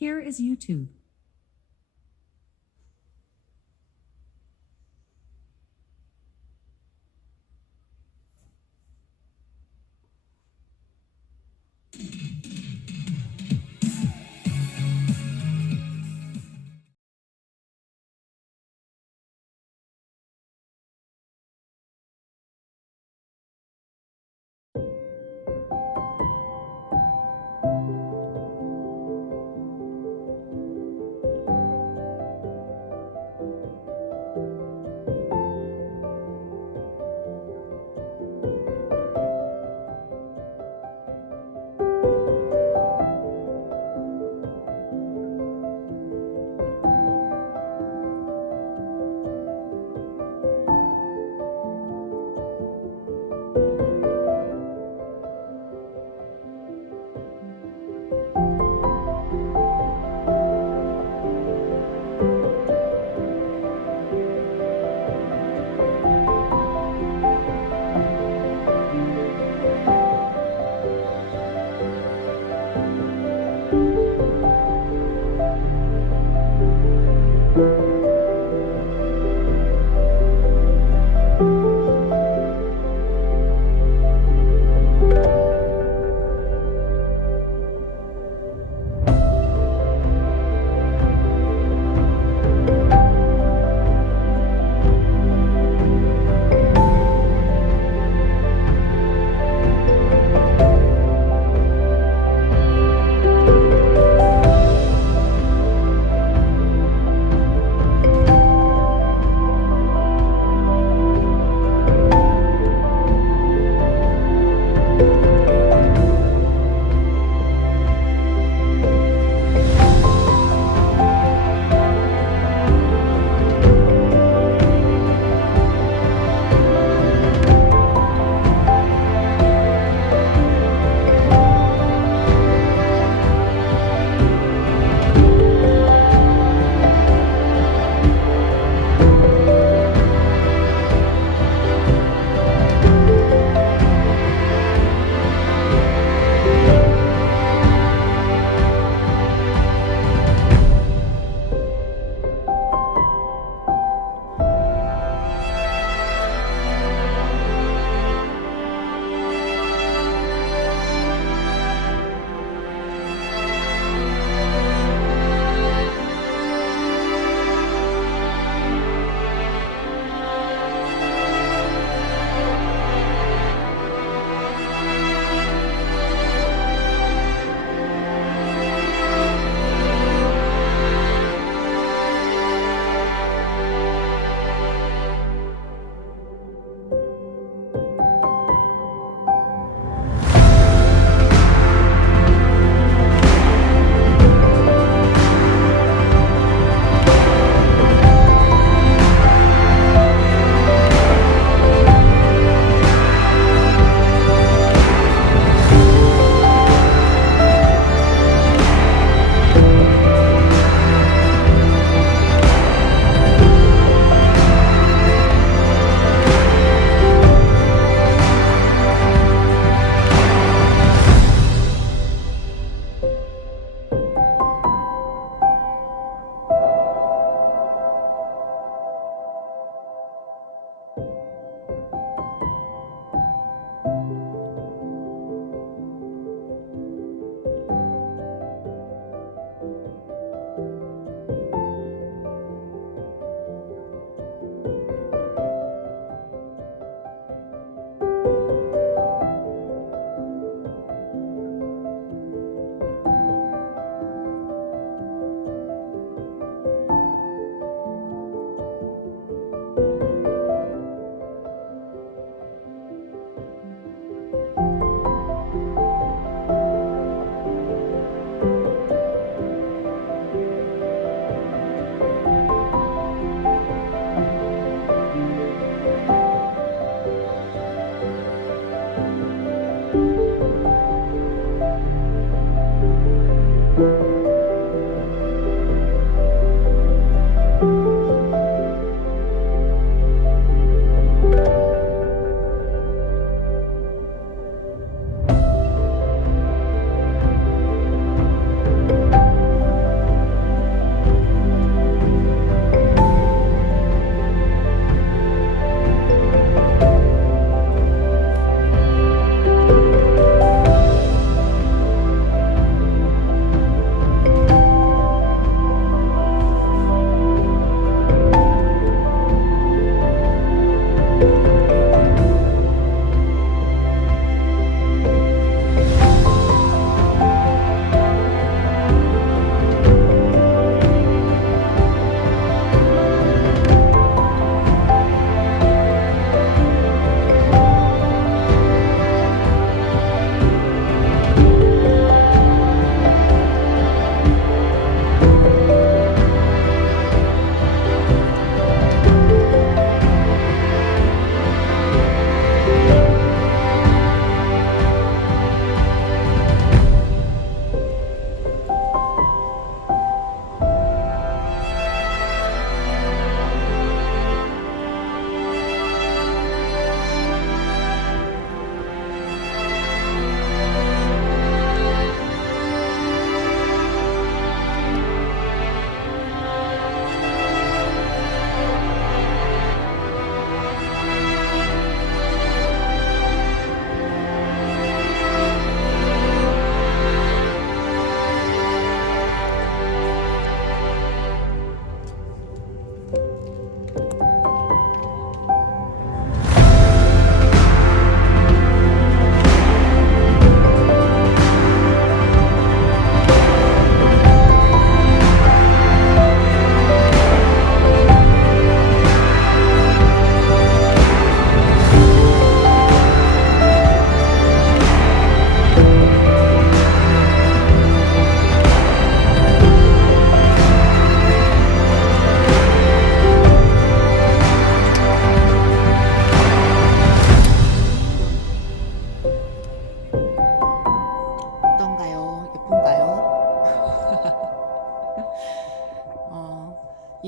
Here is YouTube.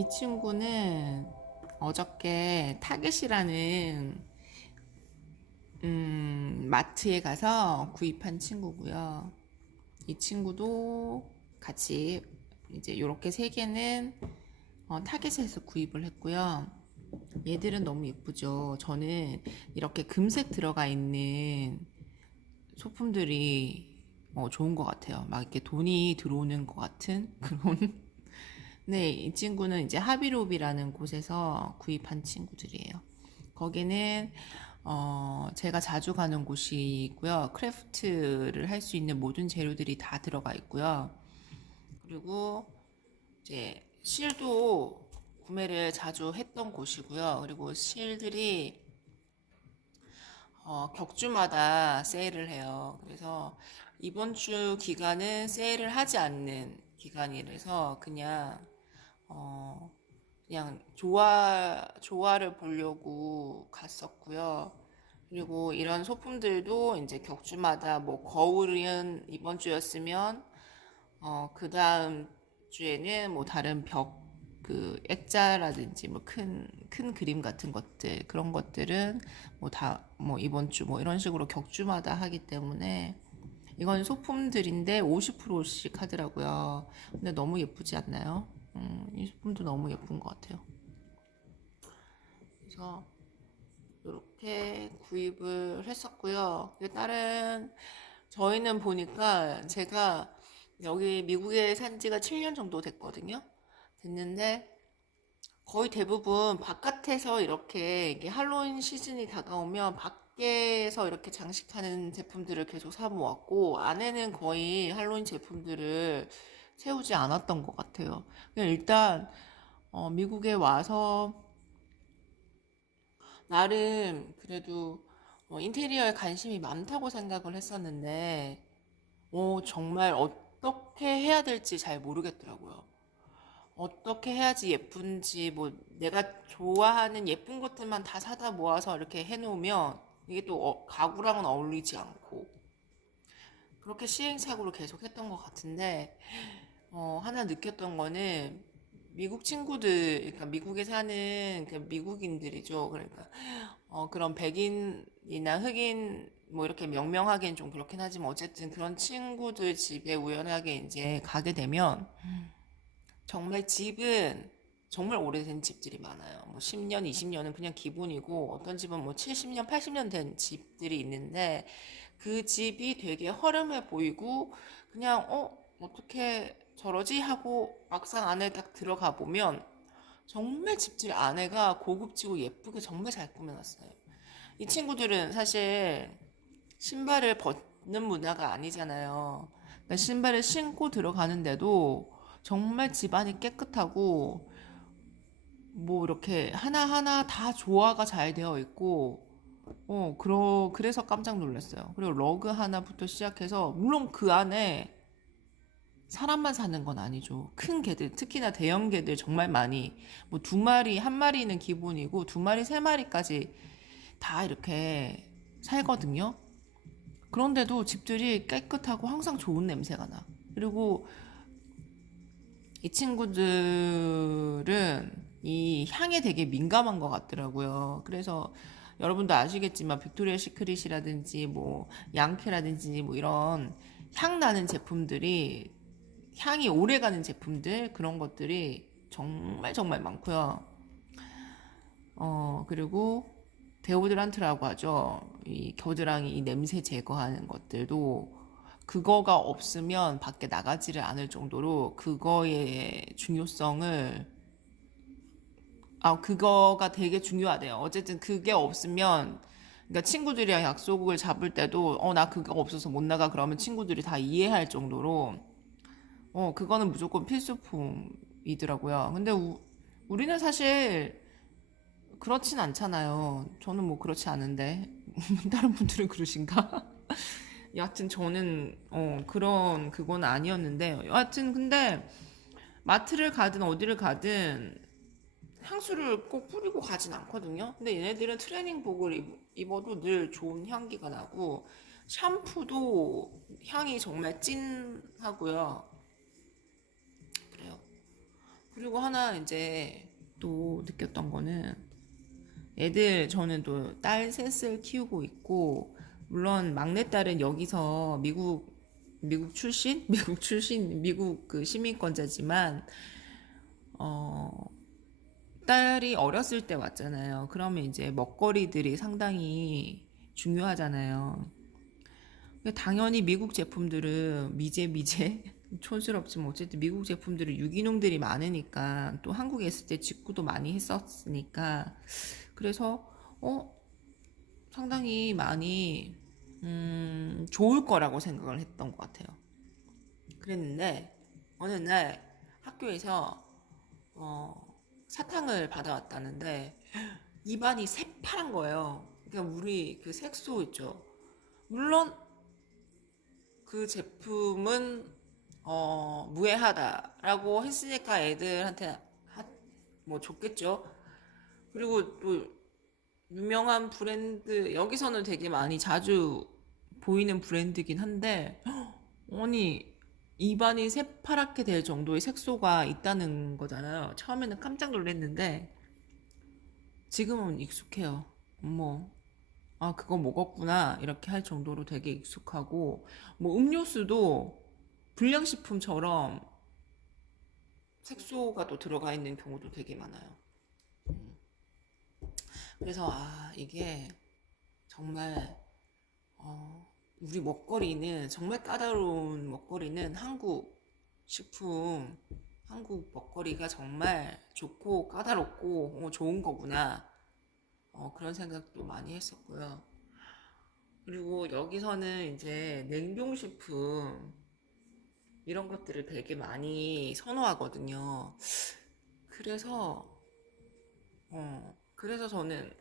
이 친구는 어저께 타겟이라는 마트에 가서 구입한 친구고요. 이 친구도 같이 이제 요렇게 세 개는 타겟에서 구입을 했고요. 얘들은 너무 예쁘죠. 저는 이렇게 금색 들어가 있는 소품들이 좋은 것 같아요. 막 이렇게 돈이 들어오는 것 같은 그런. 네, 이 친구는 이제 하비롭이라는 곳에서 구입한 친구들이에요. 거기는 제가 자주 가는 곳이고요. 크래프트를 할 수 있는 모든 재료들이 다 들어가 있고요. 그리고 이제 실도 구매를 자주 했던 곳이고요. 그리고 실들이 격주마다 세일을 해요. 그래서 이번 주 기간은 세일을 하지 않는 기간이라서 어, 그냥 조화를 보려고 갔었고요. 그리고 이런 소품들도 이제 격주마다 뭐 거울은 이번 주였으면 그 다음 주에는 뭐 다른 그 액자라든지 뭐 큰 그림 같은 것들, 그런 것들은 뭐 이번 주 뭐 이런 식으로 격주마다 하기 때문에 이건 소품들인데 50%씩 하더라고요. 근데 너무 예쁘지 않나요? 이 소품도 너무 예쁜 것 같아요. 그래서 이렇게 구입을 했었고요. 다른 저희는 보니까 제가 여기 미국에 산 지가 7년 정도 됐거든요. 됐는데 거의 대부분 바깥에서 이렇게 이게 할로윈 시즌이 다가오면 밖에서 이렇게 장식하는 제품들을 계속 사 모았고 안에는 거의 할로윈 제품들을 채우지 않았던 것 같아요. 그냥 일단 미국에 와서 나름 그래도 인테리어에 관심이 많다고 생각을 했었는데 정말 어떻게 해야 될지 잘 모르겠더라고요. 어떻게 해야지 예쁜지, 뭐, 내가 좋아하는 예쁜 것들만 다 사다 모아서 이렇게 해놓으면 이게 또 가구랑은 어울리지 않고, 그렇게 시행착오를 계속 했던 것 같은데, 하나 느꼈던 거는 미국 친구들, 그러니까 미국에 사는 그 미국인들이죠. 그러니까, 그런 백인이나 흑인, 뭐 이렇게 명명하기엔 좀 그렇긴 하지만 어쨌든 그런 친구들 집에 우연하게 이제 가게 되면 정말 집은 정말 오래된 집들이 많아요. 뭐 10년, 20년은 그냥 기본이고 어떤 집은 뭐 70년, 80년 된 집들이 있는데 그 집이 되게 허름해 보이고 그냥 어떻게 저러지 하고 막상 안에 딱 들어가 보면 정말 집들 안에가 고급지고 예쁘게 정말 잘 꾸며놨어요. 이 친구들은 사실 신발을 벗는 문화가 아니잖아요. 그러니까 신발을 신고 들어가는데도 정말 집안이 깨끗하고 뭐 이렇게 하나하나 다 조화가 잘 되어 있고 그래서 깜짝 놀랐어요. 그리고 러그 하나부터 시작해서 물론 그 안에 사람만 사는 건 아니죠. 큰 개들, 특히나 대형 개들 정말 많이 뭐 두 마리, 한 마리는 기본이고 두 마리, 세 마리까지 다 이렇게 살거든요. 그런데도 집들이 깨끗하고 항상 좋은 냄새가 나. 그리고 이 친구들은 이 향에 되게 민감한 것 같더라고요. 그래서 여러분도 아시겠지만 빅토리아 시크릿이라든지 뭐 양케라든지 뭐 이런 향 나는 제품들이 향이 오래 가는 제품들 그런 것들이 정말 정말 많고요. 그리고 데오드란트라고 하죠. 이 겨드랑이 이 냄새 제거하는 것들도 그거가 없으면 밖에 나가지를 않을 정도로 그거의 중요성을 그거가 되게 중요하대요. 어쨌든 그게 없으면 그러니까 친구들이랑 약속을 잡을 때도 나 그거 없어서 못 나가 그러면 친구들이 다 이해할 정도로 그거는 무조건 필수품이더라고요. 근데 우리는 사실 그렇진 않잖아요. 저는 뭐 그렇지 않은데 다른 분들은 그러신가? 여하튼 저는 그런 그건 아니었는데 여하튼 근데 마트를 가든 어디를 가든 향수를 꼭 뿌리고 가진 않거든요. 근데 얘네들은 트레이닝복을 입어도 늘 좋은 향기가 나고 샴푸도 향이 정말 진하고요. 그래요. 그리고 그리고 하나 이제 또 느꼈던 거는 저는 또 딸 셋을 키우고 있고, 물론 막내딸은 여기서 미국 출신? 미국 그 시민권자지만, 어, 딸이 어렸을 때 왔잖아요. 그러면 이제 먹거리들이 상당히 중요하잖아요. 당연히 미국 제품들은 미제 촌스럽지만 어쨌든 미국 제품들은 유기농들이 많으니까 또 한국에 있을 때 직구도 많이 했었으니까 그래서 상당히 많이 좋을 거라고 생각을 했던 것 같아요. 그랬는데 어느 날 학교에서 사탕을 받아왔다는데 입안이 새파란 거예요. 그러니까 우리 그 색소 있죠. 물론 그 제품은 무해하다라고 했으니까 애들한테 뭐 줬겠죠. 그리고 또 유명한 브랜드 여기서는 되게 많이 자주 보이는 브랜드긴 한데 아니 입안이 새파랗게 될 정도의 색소가 있다는 거잖아요. 처음에는 깜짝 놀랐는데 지금은 익숙해요. 어머, 아, 그거 먹었구나. 이렇게 할 정도로 되게 익숙하고, 뭐, 음료수도 불량식품처럼 색소가 또 들어가 있는 경우도 되게 많아요. 그래서, 이게 정말, 우리 먹거리는, 정말 까다로운 먹거리는 한국 먹거리가 정말 좋고 까다롭고 좋은 거구나. 그런 생각도 많이 했었고요. 그리고 여기서는 이제 냉동식품 이런 것들을 되게 많이 선호하거든요. 그래서 그래서 저는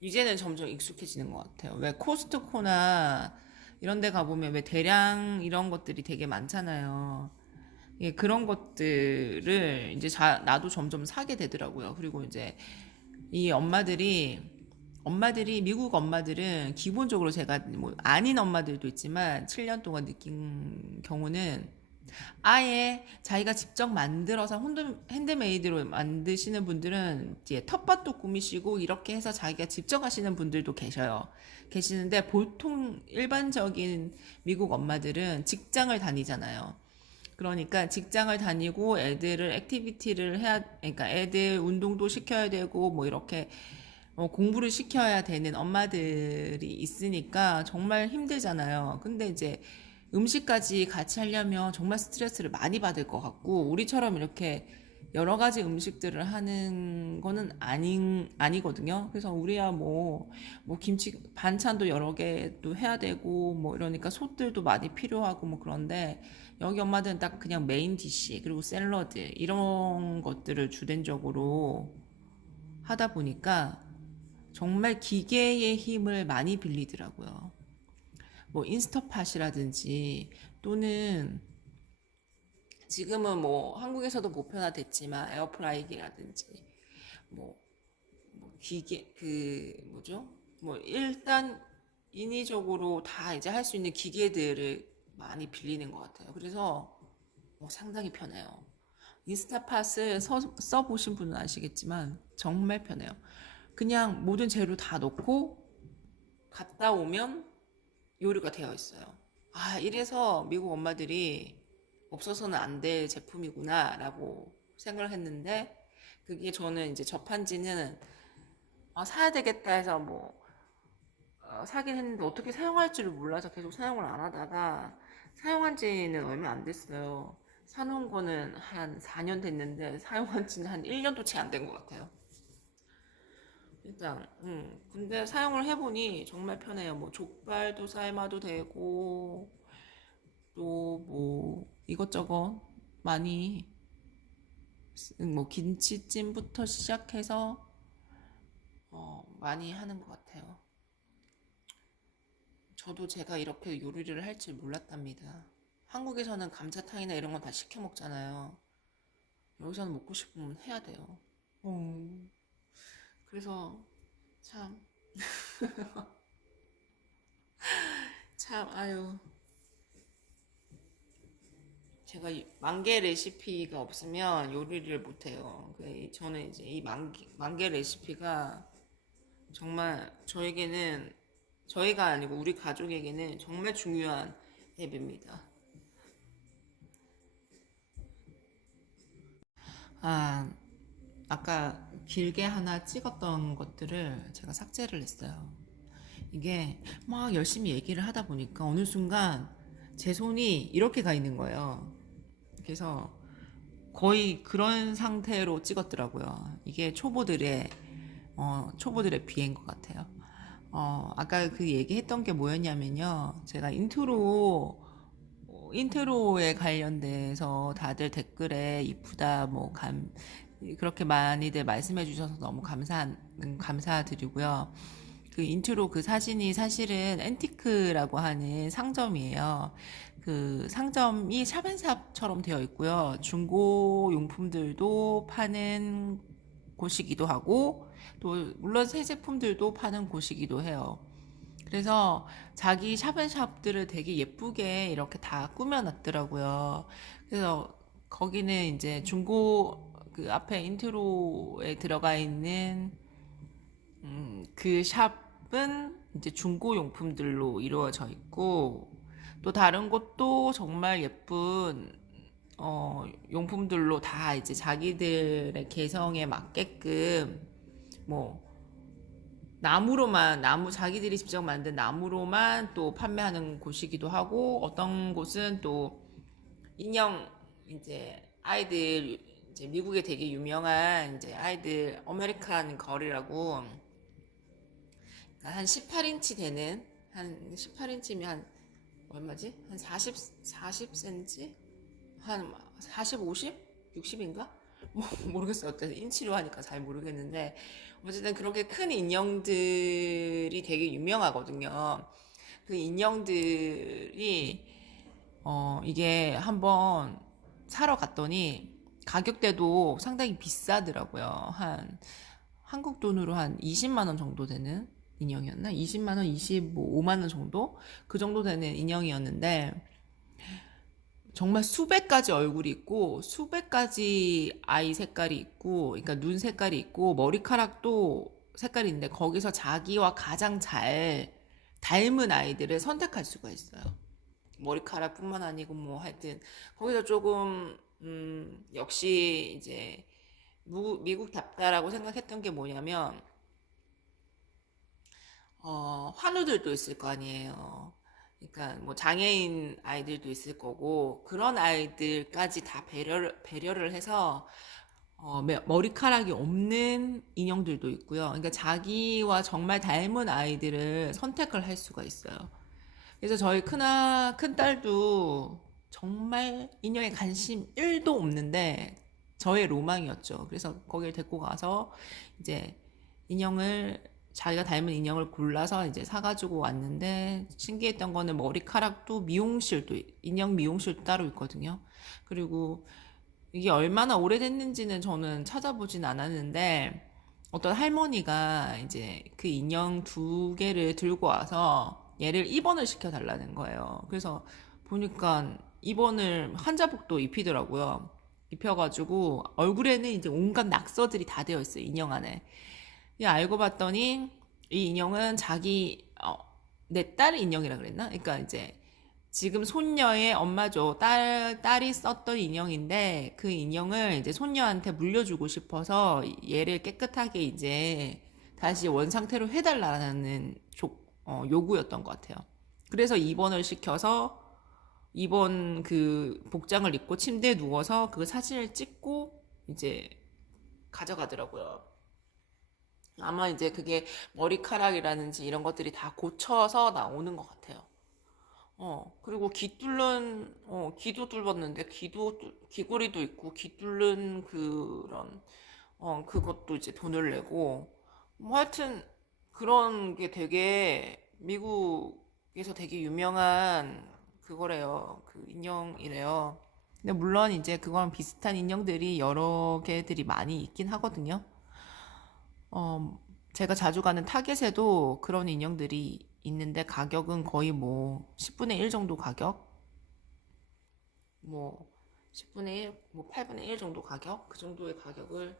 이제는 점점 익숙해지는 것 같아요. 왜 코스트코나 이런 데 가보면 왜 대량 이런 것들이 되게 많잖아요. 예, 그런 것들을 이제 나도 점점 사게 되더라고요. 그리고 이제 이 미국 엄마들은 기본적으로 제가 뭐 아닌 엄마들도 있지만 7년 동안 느낀 경우는 아예 자기가 직접 만들어서 핸드메이드로 만드시는 분들은 이제 텃밭도 꾸미시고 이렇게 해서 자기가 직접 하시는 분들도 계시는데 보통 일반적인 미국 엄마들은 직장을 다니잖아요. 그러니까 직장을 다니고 애들을 액티비티를 그러니까 애들 운동도 시켜야 되고 뭐 이렇게 공부를 시켜야 되는 엄마들이 있으니까 정말 힘들잖아요. 근데 이제 음식까지 같이 하려면 정말 스트레스를 많이 받을 것 같고, 우리처럼 이렇게 여러 가지 음식들을 하는 거는 아니거든요. 그래서 우리야 뭐 김치, 반찬도 여러 개도 해야 되고, 뭐 이러니까 솥들도 많이 필요하고 뭐 그런데, 여기 엄마들은 딱 그냥 메인 디시, 그리고 샐러드, 이런 것들을 주된적으로 하다 보니까 정말 기계의 힘을 많이 빌리더라고요. 뭐 인스턴트팟이라든지 또는 지금은 뭐 한국에서도 보편화됐지만 에어프라이기라든지 뭐, 뭐 기계 그 뭐죠? 뭐 일단 인위적으로 다 이제 할 수 있는 기계들을 많이 빌리는 것 같아요. 그래서 상당히 편해요. 인스타팟을 써보신 분은 아시겠지만 정말 편해요. 그냥 모든 재료 다 넣고 갔다 오면 요리가 되어 있어요. 이래서 미국 엄마들이 없어서는 안 될 제품이구나 라고 생각을 했는데 그게 저는 이제 접한 지는 사야 되겠다 해서 사긴 했는데 어떻게 사용할 줄을 몰라서 계속 사용을 안 하다가 사용한 지는 얼마 안 됐어요. 사놓은 거는 한 4년 됐는데 사용한 지는 한 1년도 채 안 된 것 같아요. 일단, 근데 사용을 해보니 정말 편해요. 뭐 족발도 삶아도 되고 또 뭐 이것저것 많이 뭐 김치찜부터 시작해서 많이 하는 것 같아요. 저도 제가 이렇게 요리를 할 줄 몰랐답니다. 한국에서는 감자탕이나 이런 거 다 시켜 먹잖아요. 여기서는 먹고 싶으면 해야 돼요. 그래서 참, 아유. 제가 만개 레시피가 없으면 요리를 못해요. 저는 이제 이 만개 레시피가 정말 저에게는, 저희가 아니고 우리 가족에게는 정말 중요한 앱입니다. 아, 아까 길게 하나 찍었던 것들을 제가 삭제를 했어요. 이게 막 열심히 얘기를 하다 보니까 어느 순간 제 손이 이렇게 가 있는 거예요. 그래서 거의 그런 상태로 찍었더라고요. 이게 초보들의 비애인 것 같아요. 아까 그 얘기했던 게 뭐였냐면요. 제가 인트로에 관련돼서 다들 댓글에 이쁘다, 그렇게 많이들 말씀해 주셔서 너무 감사드리고요. 그 인트로 그 사진이 사실은 앤티크라고 하는 상점이에요. 그 상점이 샵앤샵처럼 되어 있고요. 중고 용품들도 파는 곳이기도 하고, 또 물론 새 제품들도 파는 곳이기도 해요. 그래서 자기 샵앤샵들을 되게 예쁘게 이렇게 다 꾸며놨더라고요. 그래서 거기는 이제 중고 그 앞에 인트로에 들어가 있는 그 샵은 이제 중고 용품들로 이루어져 있고, 또 다른 곳도 정말 예쁜 용품들로 다 이제 자기들의 개성에 맞게끔 뭐 자기들이 직접 만든 나무로만 또 판매하는 곳이기도 하고, 어떤 곳은 또 인형, 이제 아이들, 이제 미국에 되게 유명한 이제 아이들 아메리칸 걸이라고, 한 18인치 되는, 한 18인치면 한 얼마지? 한 40cm? 한 40, 50? 60인가? 뭐 모르겠어요. 어때 인치로 하니까 잘 모르겠는데, 어쨌든 그렇게 큰 인형들이 되게 유명하거든요. 그 인형들이 이게 한번 사러 갔더니 가격대도 상당히 비싸더라고요. 한 한국 돈으로 한 20만 원 정도 되는 인형이었나? 20만 원, 25만 원 정도? 그 정도 되는 인형이었는데, 정말 수백 가지 얼굴이 있고 수백 가지 아이 색깔이 있고, 그러니까 눈 색깔이 있고 머리카락도 색깔이 있는데, 거기서 자기와 가장 잘 닮은 아이들을 선택할 수가 있어요. 머리카락뿐만 아니고 뭐 하여튼 거기서 조금 역시 이제 미국답다라고 생각했던 게 뭐냐면, 환우들도 있을 거 아니에요. 그러니까 뭐 장애인 아이들도 있을 거고, 그런 아이들까지 다 배려를 해서 머리카락이 없는 인형들도 있고요. 그러니까 자기와 정말 닮은 아이들을 선택을 할 수가 있어요. 그래서 저희 큰 딸도 정말 인형에 관심 1도 없는데 저의 로망이었죠. 그래서 거기를 데리고 가서 이제 인형을 자기가 닮은 인형을 골라서 이제 사가지고 왔는데, 신기했던 거는 머리카락도 인형 미용실도 따로 있거든요. 그리고 이게 얼마나 오래됐는지는 저는 찾아보진 않았는데, 어떤 할머니가 이제 그 인형 2개를 들고 와서 얘를 입원을 시켜달라는 거예요. 그래서 보니까 입원을 환자복도 입히더라고요. 입혀가지고 얼굴에는 이제 온갖 낙서들이 다 되어 있어요, 인형 안에. 알고 봤더니 이 인형은 내 딸 인형이라 그랬나? 그러니까 이제 지금 손녀의 엄마죠. 딸이 썼던 인형인데, 그 인형을 이제 손녀한테 물려주고 싶어서 얘를 깨끗하게 이제 다시 원상태로 해달라는 요구였던 것 같아요. 그래서 입원을 시켜서 입원 그 복장을 입고 침대에 누워서 그 사진을 찍고 이제 가져가더라고요. 아마 이제 그게 머리카락이라든지 이런 것들이 다 고쳐서 나오는 것 같아요. 그리고 귀도 뚫었는데, 귀걸이도 있고, 귀 뚫는 그것도 이제 돈을 내고, 뭐 하여튼, 그런 게 되게, 미국에서 되게 유명한 그거래요. 그 인형이래요. 근데 물론 이제 그거랑 비슷한 인형들이 여러 개들이 많이 있긴 하거든요. 제가 자주 가는 타겟에도 그런 인형들이 있는데, 가격은 거의 뭐 10분의 1 정도 가격? 뭐 10분의 1, 뭐 8분의 1 정도 가격? 그 정도의 가격을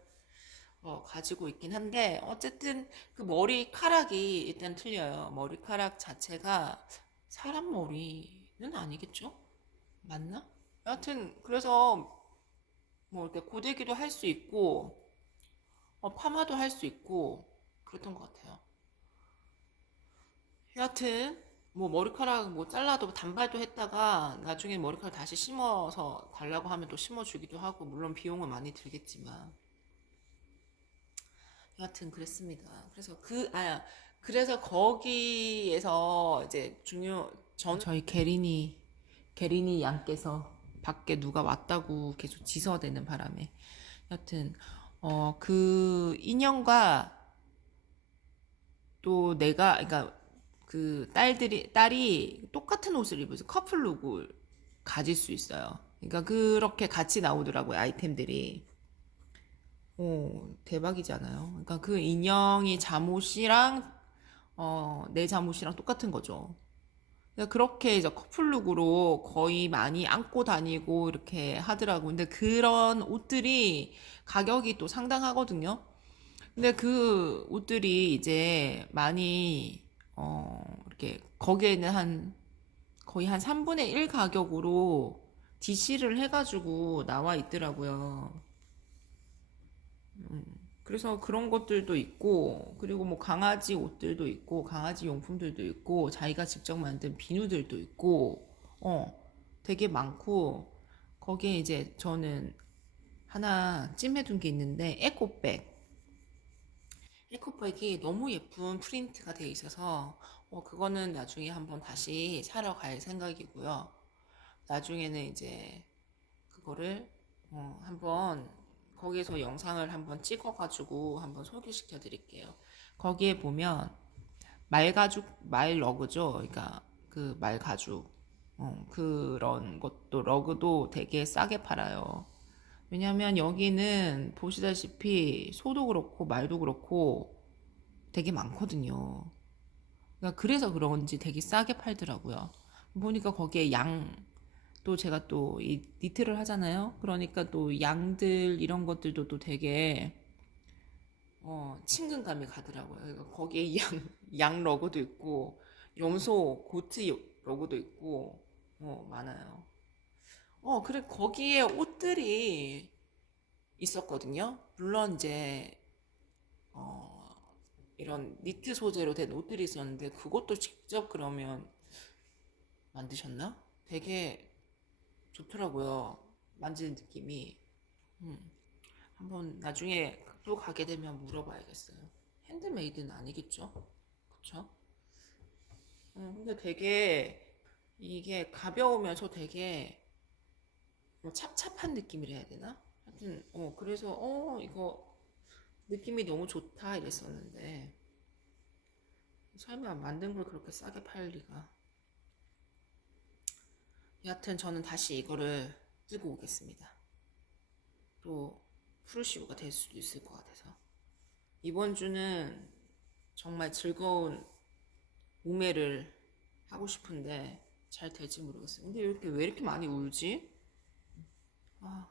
가지고 있긴 한데, 어쨌든 그 머리카락이 일단 틀려요. 머리카락 자체가 사람 머리는 아니겠죠? 맞나? 여하튼, 그래서 뭐 이렇게 고데기도 할 수 있고, 파마도 할 수 있고, 그랬던 것 같아요. 여하튼, 뭐 머리카락 뭐 잘라도 단발도 했다가 나중에 머리카락 다시 심어서 달라고 하면 또 심어주기도 하고, 물론 비용은 많이 들겠지만. 여하튼 그랬습니다. 그래서 거기에서 이제 저희 게린이 양께서 밖에 누가 왔다고 계속 지서대는 바람에 여하튼 그 인형과 또 그러니까 그 딸이 똑같은 옷을 입어서 커플룩을 가질 수 있어요. 그러니까 그렇게 같이 나오더라고요, 아이템들이. 오, 대박이잖아요. 그러니까 그 인형이 잠옷이랑 내 잠옷이랑 똑같은 거죠. 그러니까 그렇게 이제 커플룩으로 거의 많이 안고 다니고 이렇게 하더라고. 근데 그런 옷들이 가격이 또 상당하거든요. 근데 그 옷들이 이제 많이 이렇게 거기에는 거의 한 3분의 1 가격으로 DC를 해가지고 나와 있더라고요. 그래서 그런 것들도 있고, 그리고 뭐 강아지 옷들도 있고, 강아지 용품들도 있고, 자기가 직접 만든 비누들도 있고, 되게 많고, 거기에 이제 저는 하나 찜해둔 게 있는데, 에코백이 너무 예쁜 프린트가 되어 있어서, 그거는 나중에 한번 다시 사러 갈 생각이고요. 나중에는 이제 그거를 한번 거기에서 영상을 한번 찍어가지고 한번 소개시켜 드릴게요. 거기에 보면 말 러그죠. 그러니까 그 말 가죽 그런 것도 러그도 되게 싸게 팔아요. 왜냐면 여기는 보시다시피 소도 그렇고 말도 그렇고 되게 많거든요. 그러니까 그래서 그런지 되게 싸게 팔더라고요. 보니까 거기에 또 제가 또 이 니트를 하잖아요. 그러니까 또 양들 이런 것들도 또 되게 친근감이 가더라고요. 그러니까 거기에 양 러그도 있고 염소 고트 러그도 있고 많아요. 그래 거기에 옷들이 있었거든요. 물론 이제 어, 이런 니트 소재로 된 옷들이 있었는데 그것도 직접 그러면 만드셨나? 되게 좋더라고요. 만지는 느낌이. 음, 한번 나중에 또 가게 되면 물어봐야겠어요. 핸드메이드는 아니겠죠? 그쵸? 근데 되게 이게 가벼우면서 되게 뭐 찹찹한 느낌이라 해야 되나? 하여튼, 그래서, 이거 느낌이 너무 좋다 이랬었는데, 설마 만든 걸 그렇게 싸게 팔 리가. 여하튼 저는 다시 이거를 쓰고 오겠습니다. 또 프루시오가 될 수도 있을 것 같아서. 이번 주는 정말 즐거운 우매를 하고 싶은데 잘 될지 모르겠어요. 근데 왜 이렇게 많이 울지? 아,